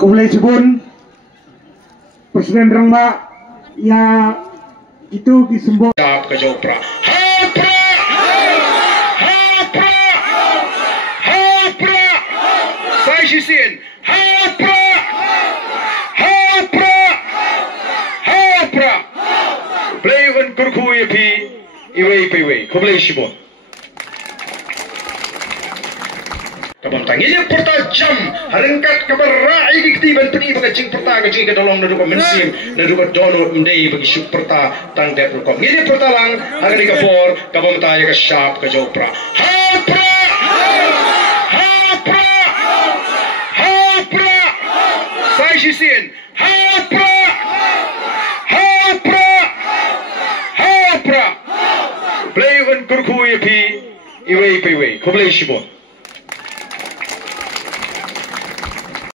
Kumulay Subon, Presiden Rangma, ya itu disembok. Ke Jopra. Hapra! Hapra! Hapra! Sai Shisin. Hapra! Hapra! Hapra! Play on Kurku Yapi. Iway. Kumulay Subon. Kabam tanginya perta jam harengkat kabar rai di ketiban peni bagi cing perta ke cing ke dolong nadu mensim nadu dono mendei bagi syuk perta tang dep kom ini perta lang hari kapor kabam tanya ke syap ke Jopra hapra hapra hapra sai shisin hapra hapra hapra play on kurku yapi iway kumlay shibon.